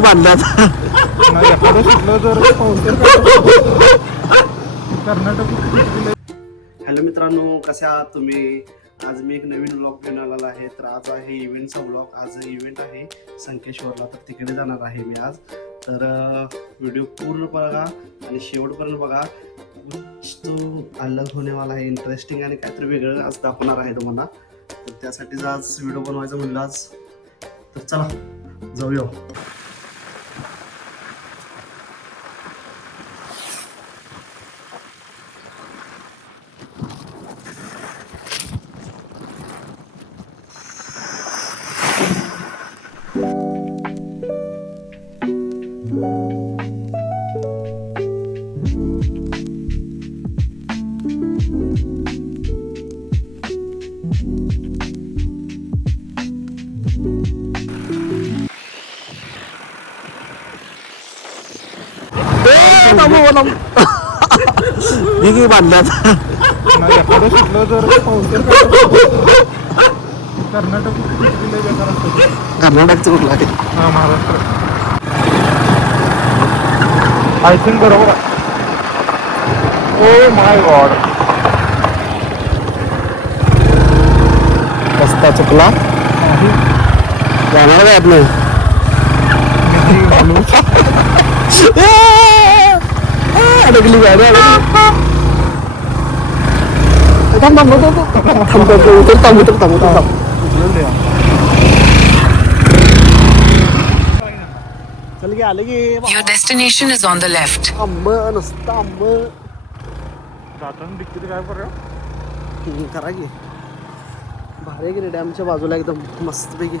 बांधल्यात hello मित्रांनो, कसे आहात तुम्ही? आज मी एक नवीन ब्लॉग घेऊन आलेला आहे. तर आज आहे इव्हेंटचा ब्लॉग. आज इव्हेंट आहे संकेश्वरला, तर तिकडे जाणार आहे मी आज. तर व्हिडिओ पूर्ण बघा आणि शेवटपर्यंत बघा. तो अलग होण्यावाला आहे, इंटरेस्टिंग आणि काहीतरी वेगळं आज दाखवणार आहे तुम्हाला. तर त्यासाठीच आज व्हिडिओ बनवायचा म्हणलं आज. तर चला जाऊया. बांधल्यात कर्नाटकचं कुठलं आहे? महाराष्ट्र आय थिंक बरोबर. ओ माय गॉड, रस्ता चुकला. जाणार काय आपलं? अडकली गाडी, Your destination is on the left. आंब नसतं आंब जाताना डिक्कीत काय बरं करा की. भारी की डॅमच्या बाजूला एकदम मस्त पैकी.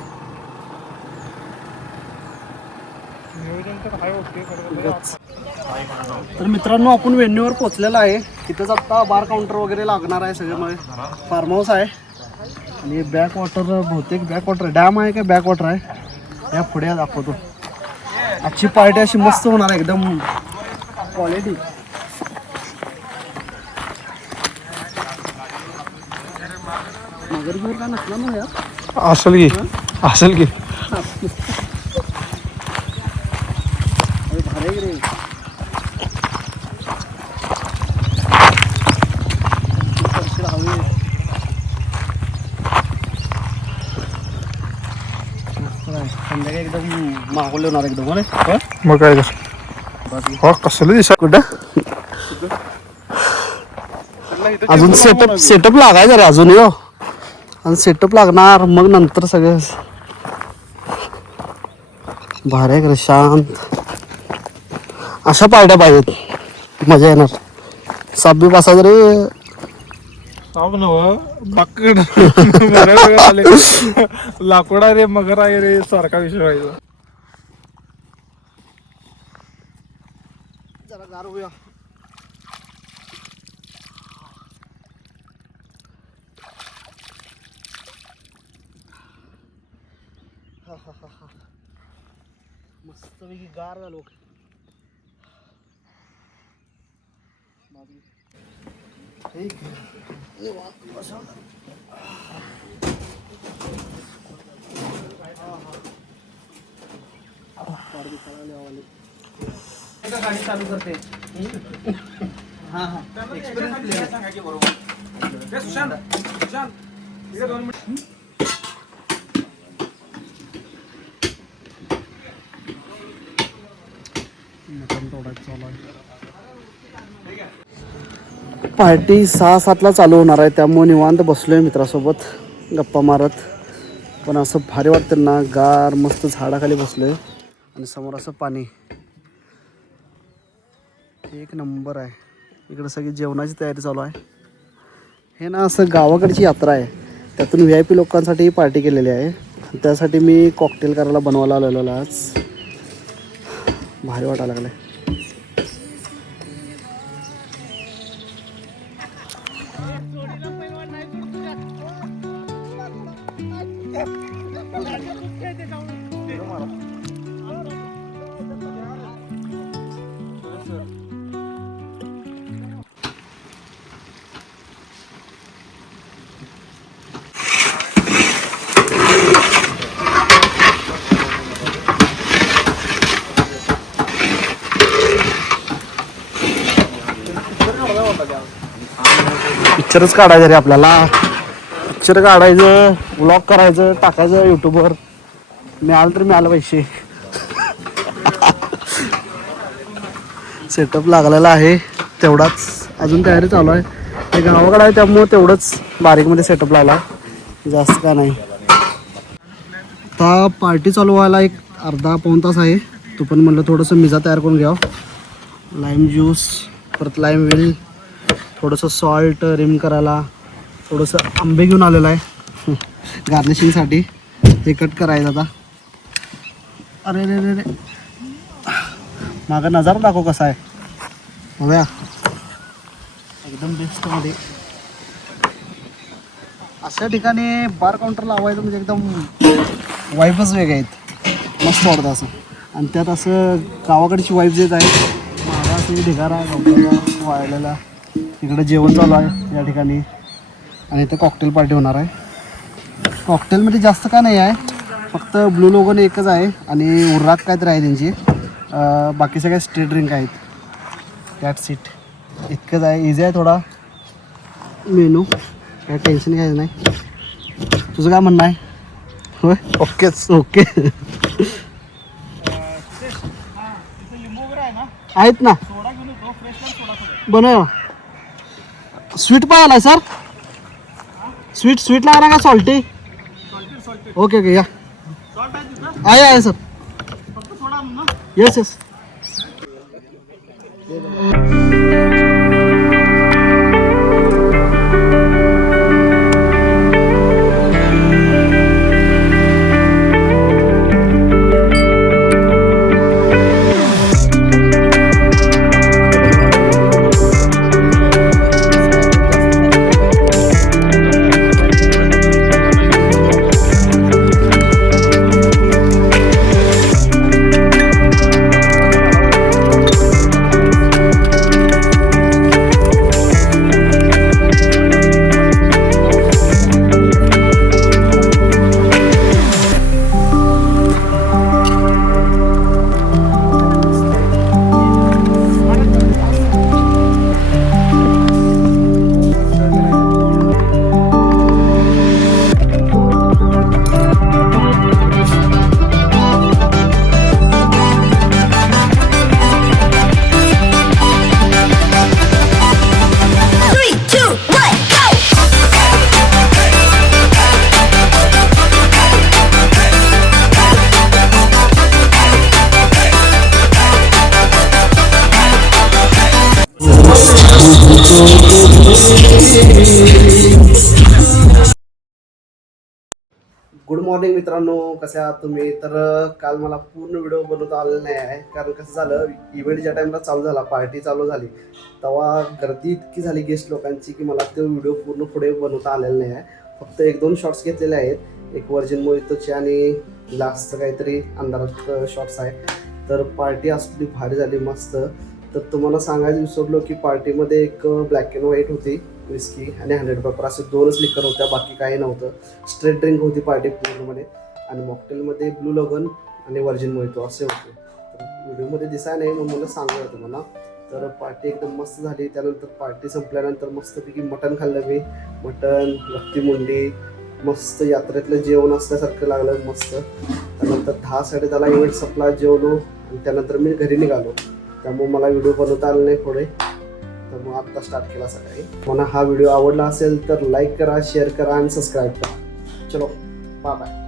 नियोजन तर आहे. ओके. तर मित्रांनो, आपण वेन्यूवर पोहोचलेला आहे. तिथेच आत्ता बार काउंटर वगैरे लागणार आहे सगळ्यामुळे. फार्म हाऊस आहे आणि बॅक वॉटर, बहुतेक बॅक वॉटर डॅम आहे का बॅक वॉटर आहे, या पुढे दाखवतो. आजची पार्टी अशी मस्त होणार आहे, एकदम क्वालिटी. नगर का नसला ना यार, असेल की असेल की. भारी रे. संध्याकाळी एकदम माहोल होणार एकदम. अरे मग काय तर कसलं दिसा कुठं अजून सेटअप लागायचं रे अजून. यो आणि सेटअप लागणार, मग नंतर सगळं भारी आहे रे. शांत अशा पार्ट्या पाहिजेत, मजा येणार. साप बी पासा रे. साप नव बाकड आले. लाकडा रे, मगर आहे रे, सारखा विषय व्हायचा. जरा गार होऊया. मस्त पैकी गार झालो. गाडी चालू करते. पार्टी 6-7ला चालू होणार आहे, त्यामुळे निवांत बसलोय मित्रासोबत गप्पा मारत. पण असं भारी वाटतं ना, गार मस्त झाडाखाली बसलोय आणि समोर असं पाणी. एक नंबर आहे. इकडं सगळी जेवणाची तयारी चालू आहे. हे ना असं गावाकडची यात्रा आहे, त्यातून VIP लोकांसाठी ही पार्टी केलेली आहे. त्यासाठी मी कॉकटेल करायला बनवायला आलेलो आज. भारी वाटायला लागलं. पिक्चरच काढायचं रे आपल्याला. पिक्चर काढायचं, व्लॉग करायचं, टाकायचं यूट्यूबवर. मिळालं तर मिळालं पैसे. सेटअप लागलेला आहे तेवढाच, अजून तयारी चालू आहे. ते गावाकडे आहे त्यामुळं तेवढंच बारीकमध्ये सेटअप लागला, जास्त का नाही. आता पार्टी चालू व्हायला एक अर्धा पाऊण तास आहे. तो पण म्हणलं थोडंसं मिजा तयार करून घ्यावं. लाईम ज्यूस, परत लाईम व्हील, थोडंसं सॉल्ट रिम करायला, थोडंसं आंबे घेऊन आलेलं आहे गार्निशिंगसाठी. हे कट करायचं आता. अरे रे रे रे, मागं नजारा दाखव कसा आहे बघा, एकदम बेस्टमध्ये. अशा ठिकाणी बार काउंटर लावायचं म्हणजे एकदम वाईफच वेगळ्या आहेत, मस्त वाटतं असं. आणि त्यात असं गावाकडची वाईफ येत आहे. मागा असं ढिगारा गवताला वाळलेला. इकडं जेवण चालू आहे या ठिकाणी. आणि इथं कॉकटेल पार्टी होणार आहे. कॉकटेलमध्ये जास्त काय नाही आहे, फक्त ब्लू लोगन एकच आहे आणि उर्राक काहीतरी आहे त्यांची. बाकी सगळे स्ट्रीट ड्रिंक आहेत. कॅट सीट इतकंच आहे. इझी आहे थोडा मेनू, काय टेन्शन घ्यायचं नाही. तुझं काय म्हणणं आहे? होय, ओकेच ओके. आहेत ना, बनव. स्वीट पाय आलाय सर, स्वीट लागणार का सॉल्टी? ओके ओके, या आहे sir. Yes yes. Good morning मित्रांनो, कसे आहात तुम्ही? तर काल मला पूर्ण व्हिडिओ बनवता आलेला नाही आहे, कारण कसं झालं, इव्हेंट ज्या टाईमला चालू झाला, पार्टी चालू झाली, तेव्हा गर्दी इतकी झाली गेस्ट लोकांची की मला तो व्हिडिओ पूर्ण पुढे बनवता आलेला नाही आहे. फक्त 1-2 शॉर्ट्स घेतलेले आहेत, एक व्हर्जिन मोहितोचे आणि लास्टचं काहीतरी अंधारात शॉर्ट्स आहे. तर पार्टी असली भारी झाली, मस्त. तर तुम्हाला सांगायचं विसरलो की पार्टीमध्ये एक ब्लॅक अँड व्हाईट होती विस्की आणि 100 पेपर, असे 2च लिकर होत्या, बाकी काही नव्हतं. स्ट्रेट ड्रिंक होती पार्टी पूर्णमध्ये. आणि मॉकटेलमध्ये ब्लू लगन आणि व्हर्जिन मोहितो असे होते. तर व्हिडिओमध्ये दिसाय नाही म्हणून मला सांगू तुम्हाला. तर पार्टी एकदम मस्त झाली. त्यानंतर पार्टी संपल्यानंतर मस्तपैकी मटण खाल्लं मी. मटण, लत्ती मुंडी, मस्त यात्रेतलं जेवण असल्यासारखं लागलं मस्त. त्यानंतर 10-10:30 इव्हेंट संपला, जेवलो आणि त्यानंतर मी घरी निघालो. त्यामुळे मला व्हिडिओ बनवता आला नाही पुढे, तर मग आत्ता स्टार्ट केला सकाळी. मला हा व्हिडिओ आवडला असेल तर लाईक करा, शेअर करा आणि सबस्क्राईब करा. चलो, बाय बाय.